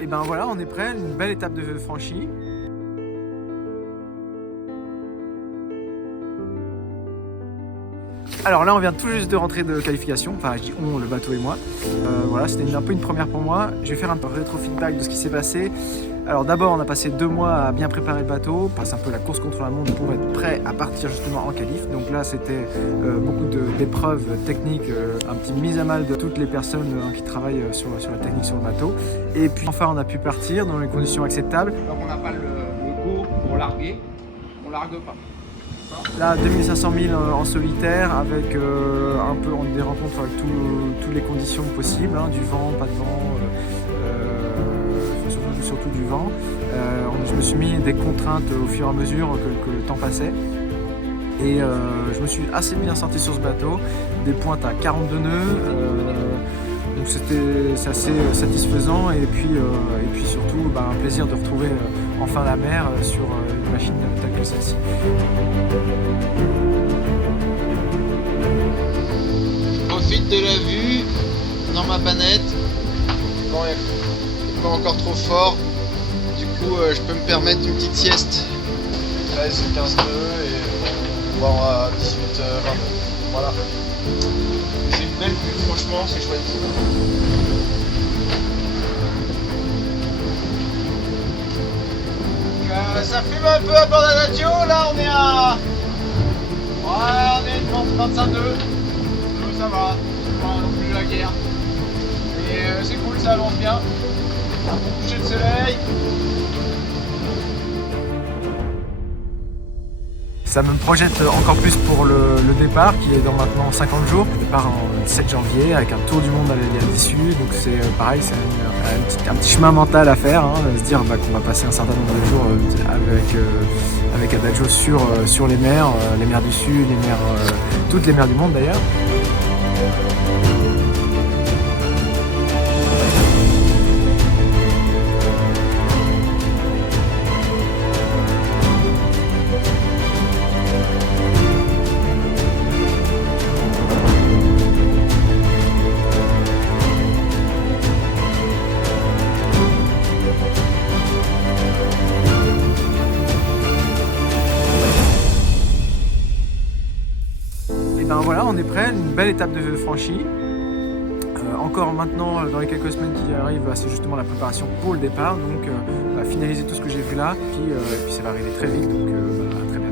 Et ben voilà, on est prêt, une belle étape de franchie. Alors là, on vient tout juste de rentrer de qualification, enfin je dis on, le bateau et moi. Voilà, c'était un peu une première pour moi. Je vais faire un rétro-feedback de ce qui s'est passé. Alors d'abord, on a passé 2 mois à bien préparer le bateau, passe un peu la course contre la montre pour être prêt à partir justement en qualif. Donc là, c'était beaucoup d'épreuves techniques, un petit mise à mal de toutes les personnes qui travaillent sur la technique sur le bateau. Et puis enfin, on a pu partir dans les conditions acceptables. Donc on n'a pas le go pour larguer, on largue pas. Là, 2500 000 en solitaire, avec un peu des rencontres avec toutes les conditions possibles, hein, du vent, pas de vent, surtout du vent. Je me suis mis des contraintes au fur et à mesure que le temps passait. Et je me suis assez bien senti sur ce bateau, des pointes à 42 nœuds, donc c'est assez satisfaisant et puis surtout un plaisir de retrouver enfin la mer sur une machine telle que celle-ci. Je profite de la vue dans ma banette. Bon, il n'est pas encore trop fort, du coup je peux me permettre une petite sieste. Là c'est 15 nœuds et on va à 18, 20 nœuds. Voilà. C'est une belle vue, franchement, c'est chouette. Ça fume un peu à bord de la radio, là on est à... Ouais, on est 25 nœuds. Ça va, c'est pas non plus la guerre. Et c'est cool, ça avance bien. Un bon coucher de soleil. Ça me projette encore plus pour le départ qui est dans maintenant 50 jours. Le départ le 7 janvier avec un tour du monde à l'issue. Donc c'est pareil, c'est un petit chemin mental à faire, hein, de se dire qu'on va passer un certain nombre de jours avec Adagio sur les mers du Sud, toutes les mers du monde d'ailleurs. Ben voilà, on est prêt, une belle étape de franchie. Encore maintenant, dans les quelques semaines qui arrivent, c'est justement la préparation pour le départ. Donc on va finaliser tout ce que j'ai vu là, puis ça va arriver très vite, donc à très bientôt.